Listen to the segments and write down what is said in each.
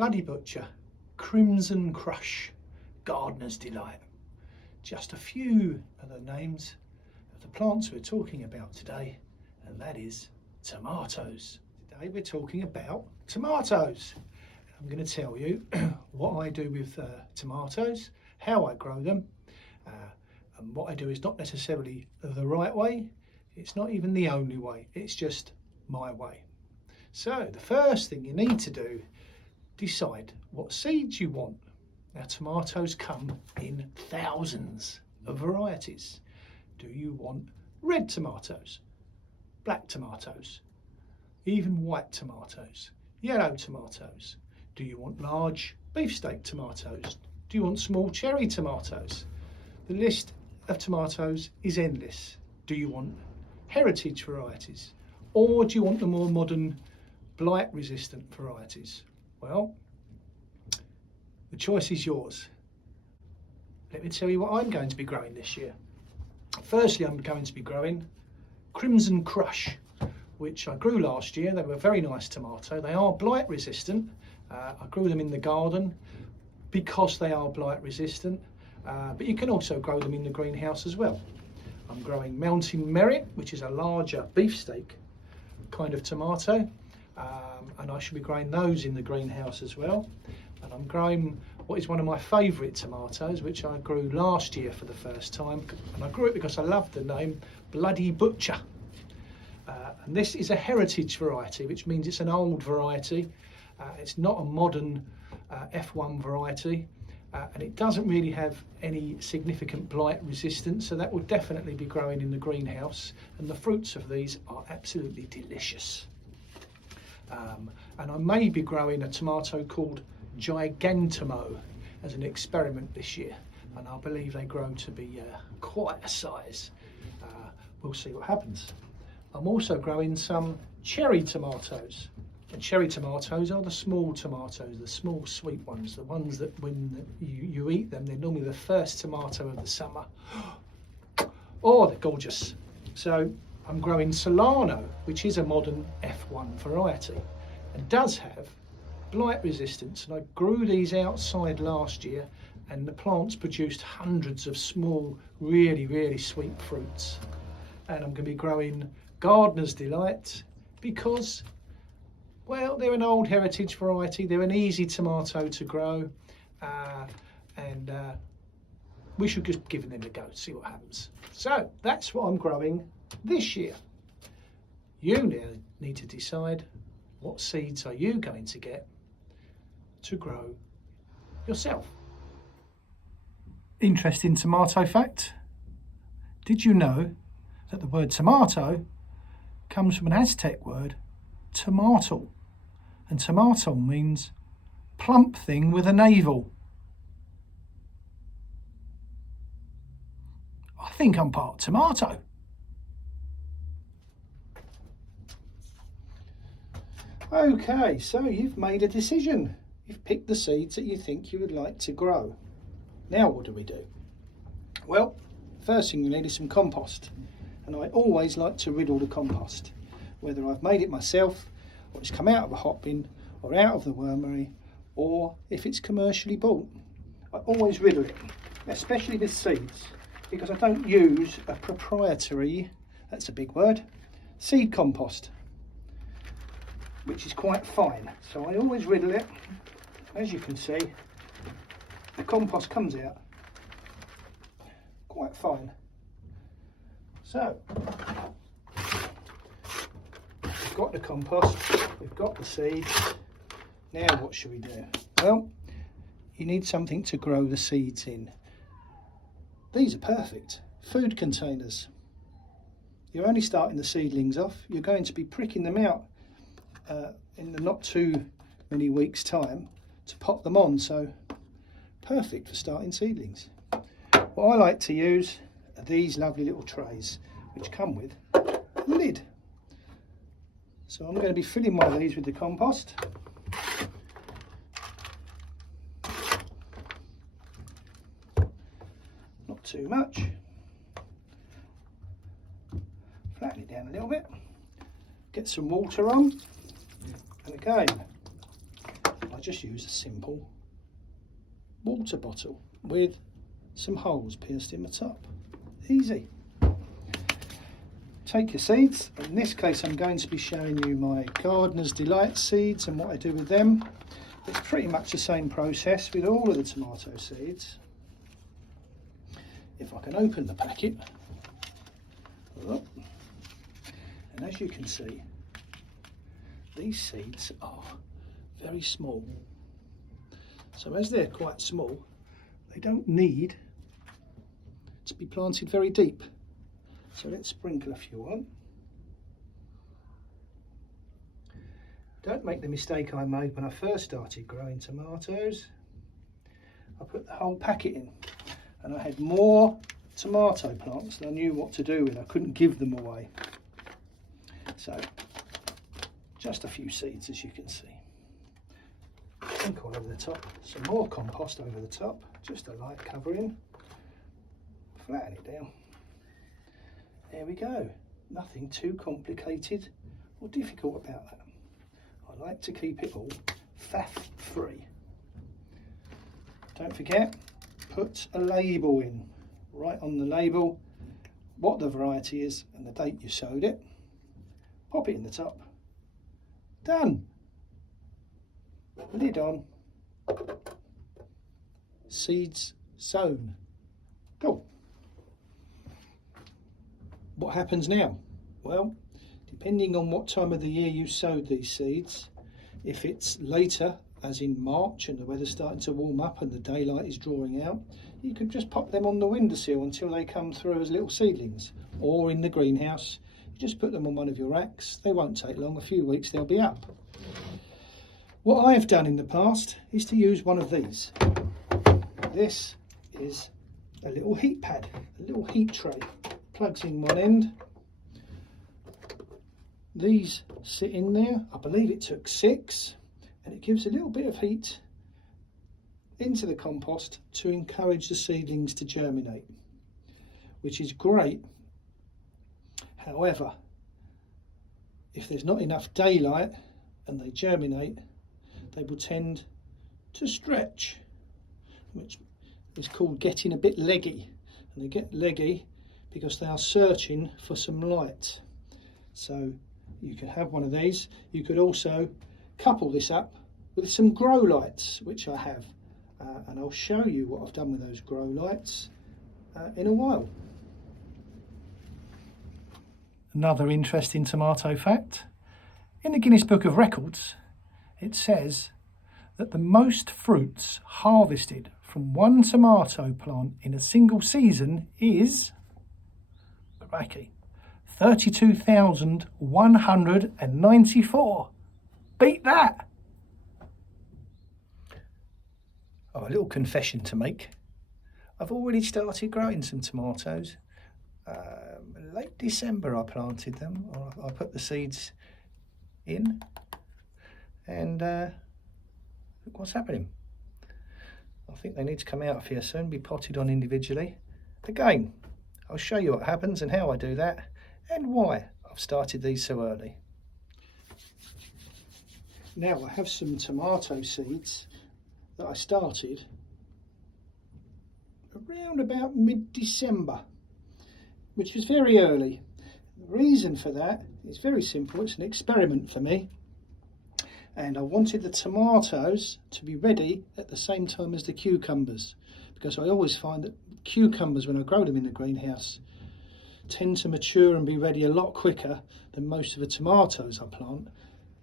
Bloody Butcher, Crimson Crush, Gardener's Delight. Just a few of the names of the plants we're talking about today, and that is tomatoes. Today we're talking about tomatoes. I'm going to tell you what I do with tomatoes, how I grow them, and what I do is not necessarily the right way. It's not even the only way, it's just my way. So the first thing you need to do, decide what seeds you want. Now tomatoes come in thousands of varieties. Do you want red tomatoes, black tomatoes, even white tomatoes, yellow tomatoes? Do you want large beefsteak tomatoes? Do you want small cherry tomatoes? The list of tomatoes is endless. Do you want heritage varieties, or do you want the more modern blight resistant varieties? Well, the choice is yours. Let me tell you what I'm going to be growing this year. Firstly, I'm going to be growing Crimson Crush, which I grew last year. They were a very nice tomato. They are blight resistant. I grew them in the garden because they are blight resistant, but you can also grow them in the greenhouse as well. I'm growing Mountain Merit, which is a larger beefsteak kind of tomato, and I should be growing those in the greenhouse as well. And I'm growing what is one of my favourite tomatoes, which I grew last year for the first time, and I grew it because I loved the name, Bloody Butcher. And this is a heritage variety, which means it's an old variety. It's not a modern F1 variety, and it doesn't really have any significant blight resistance, so that will definitely be growing in the greenhouse, and the fruits of these are absolutely delicious. And I may be growing a tomato called Gigantamo as an experiment this year, and I believe they grow to be quite a size. We'll see what happens. I'm also growing some cherry tomatoes, and cherry tomatoes are the small tomatoes, the small sweet ones, the ones that when you eat them, they're normally the first tomato of the summer. Oh, they're gorgeous. So I'm growing Solano, which is a modern F1 variety and does have blight resistance, and I grew these outside last year, and the plants produced hundreds of small, really sweet fruits. And I'm going to be growing Gardener's Delight because, well, they're an old heritage variety, they're an easy tomato to grow, and we should just give them a go, see what happens. So that's what I'm growing this year. You now need to decide what seeds are you going to get to grow yourself. Interesting tomato fact. Did you know that the word tomato comes from an Aztec word, tomatal, and tomatal means plump thing with a navel? I think I'm part tomato. Okay, so you've made a decision. You've picked the seeds that you think you would like to grow. Now what do we do? Well, first thing you need is some compost. And I always like to riddle the compost, whether I've made it myself, or it's come out of a hot bin, or out of the wormery, or if it's commercially bought. I always riddle it, especially with seeds, because I don't use a proprietary, that's a big word, seed compost, which is quite fine. So I always riddle it. As you can see, the compost comes out quite fine. So, we've got the compost, we've got the seeds. Now what should we do? Well, you need something to grow the seeds in. These are perfect. Food containers. You're only starting the seedlings off. You're going to be pricking them out in the not too many weeks' time to pop them on, so perfect for starting seedlings. What I like to use are these lovely little trays, which come with a lid. So I'm going to be filling one of these with the compost. Not too much. Flatten it down a little bit. Get some water on. And again, I I just use a simple water bottle with some holes pierced in the top. Easy. Take your seeds. In this case I'm going to be showing you my Gardener's Delight seeds and what I do with them. It's pretty much the same process with all of the tomato seeds. If I can open the packet, and as you can see, these seeds are very small. So as they're quite small, they don't need to be planted very deep. So let's sprinkle a few on. Don't make the mistake I made when I first started growing tomatoes. I put the whole packet in and I had more tomato plants than I knew what to do with. I couldn't give them away. So just a few seeds, as you can see. Sprinkle over the top, some more compost over the top, just a light covering. Flatten it down. There we go. Nothing too complicated or difficult about that. I like to keep it all faff free. Don't forget, put a label in. Write on the label what the variety is and the date you sowed it. Pop it in the top. Done. Lid on. Seeds sown. Go. What happens now? Well, depending on what time of the year you sowed these seeds, if it's later, as in March, and the weather's starting to warm up and the daylight is drawing out, you could just pop them on the windowsill until they come through as little seedlings. Or in the greenhouse, you just put them on one of your racks. They won't take long, a few weeks they'll be up. What I've done in the past is to use one of these. This is a little heat pad, a little heat tray. Plugs in one end. These sit in there. I believe it took 6, and it gives a little bit of heat into the compost to encourage the seedlings to germinate, which is great. However, if there's not enough daylight and they germinate, they will tend to stretch, which is called getting a bit leggy. And they get leggy because they are searching for some light. So you could have one of these. You could also couple this up with some grow lights, which I have, and I'll show you what I've done with those grow lights in a while. Another interesting tomato fact: in the Guinness Book of Records it says that the most fruits harvested from one tomato plant in a single season is 32,194. Beat that! Oh, a little confession to make. I've already started growing some tomatoes. Late December I planted them. I put the seeds in, and look what's happening. I think they need to come out of here soon, be potted on individually. Again, I'll show you what happens and how I do that and why I've started these so early. Now I have some tomato seeds that I started around about mid-December, which was very early. The reason for that is very simple. It's an experiment for me, and I wanted the tomatoes to be ready at the same time as the cucumbers, because I always find that cucumbers, when I grow them in the greenhouse, tend to mature and be ready a lot quicker than most of the tomatoes I plant,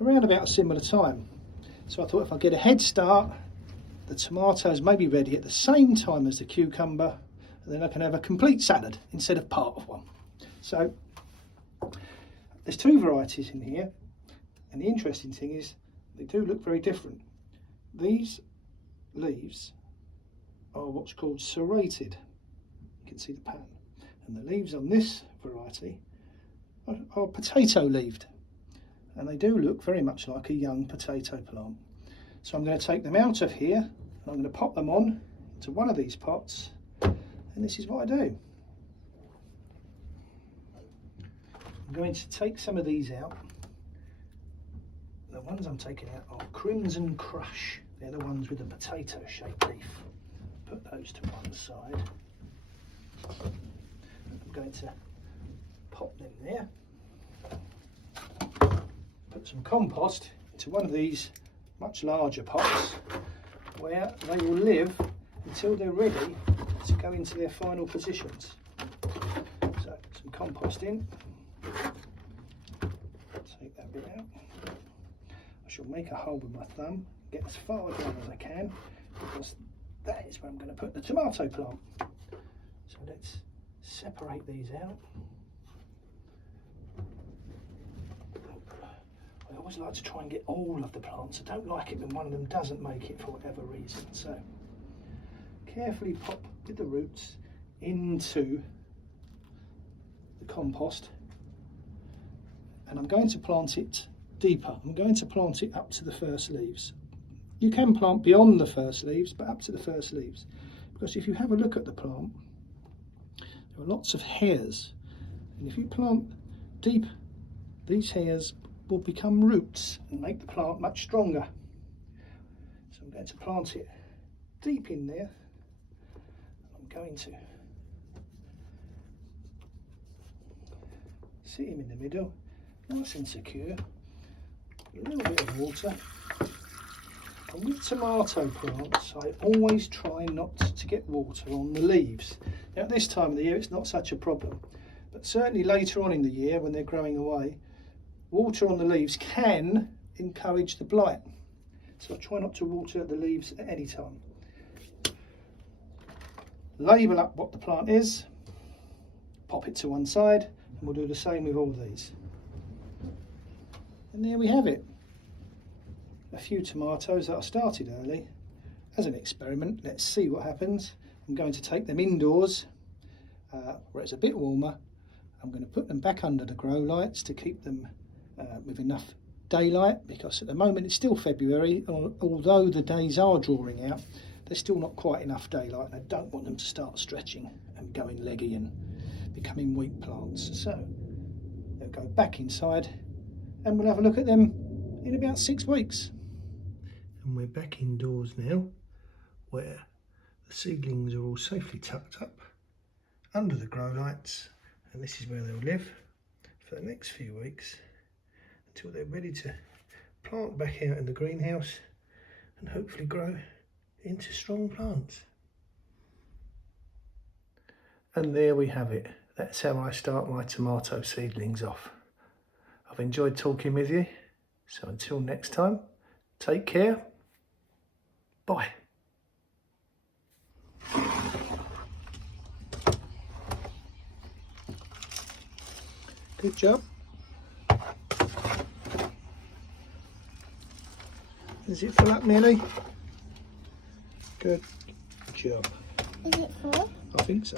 around about a similar time. So I thought if I get a head start, the tomatoes may be ready at the same time as the cucumber, and then I can have a complete salad instead of part of one. So there's 2 varieties in here, and the interesting thing is they do look very different. These leaves are what's called serrated. You can see the pattern. And the leaves on this variety are potato-leaved. And they do look very much like a young potato plant. So I'm going to take them out of here, and I'm going to pop them on to one of these pots. And this is what I do. I'm going to take some of these out. And ones I'm taking out are Crimson Crush. They're the ones with the potato-shaped leaf. Put those to one side. I'm going to pop them there. Put some compost into one of these much larger pots where they will live until they're ready to go into their final positions. So some compost in. Take that bit out. I shall make a hole with my thumb, get as far down as I can, because that is where I'm going to put the tomato plant. So let's separate these out. I always like to try and get all of the plants. I don't like it when one of them doesn't make it for whatever reason. So carefully pop with the roots into the compost, and I'm going to plant it deeper. I'm going to plant it up to the first leaves. You can plant beyond the first leaves, but up to the first leaves, because if you have a look at the plant, there are lots of hairs, and if you plant deep, these hairs will become roots and make the plant much stronger. So I'm going to plant it deep in there. I'm going to sit him in the middle, nice and secure, a little bit of water. And with tomato plants, I always try not to get water on the leaves. Now at this time of the year it's not such a problem, but certainly later on in the year when they're growing away, water on the leaves can encourage the blight. So I try not to water the leaves at any time. Label up what the plant is, pop it to one side, and we'll do the same with all these. And there we have it. A few tomatoes that I started early as an experiment. Let's see what happens. I'm going to take them indoors where it's a bit warmer. I'm going to put them back under the grow lights to keep them with enough daylight, because at the moment it's still February, although the days are drawing out, there's still not quite enough daylight, and I don't want them to start stretching and going leggy and becoming weak plants. So they'll go back inside and we'll have a look at them in about 6 weeks. And we're back indoors now, where the seedlings are all safely tucked up under the grow lights, and this is where they'll live for the next few weeks until they're ready to plant back out in the greenhouse and hopefully grow into strong plants. And there we have it. That's how I start my tomato seedlings off. I've enjoyed talking with you, so until next time, take care. Bye. Good job. Is it full up nearly? Good job. Is it full? I think so.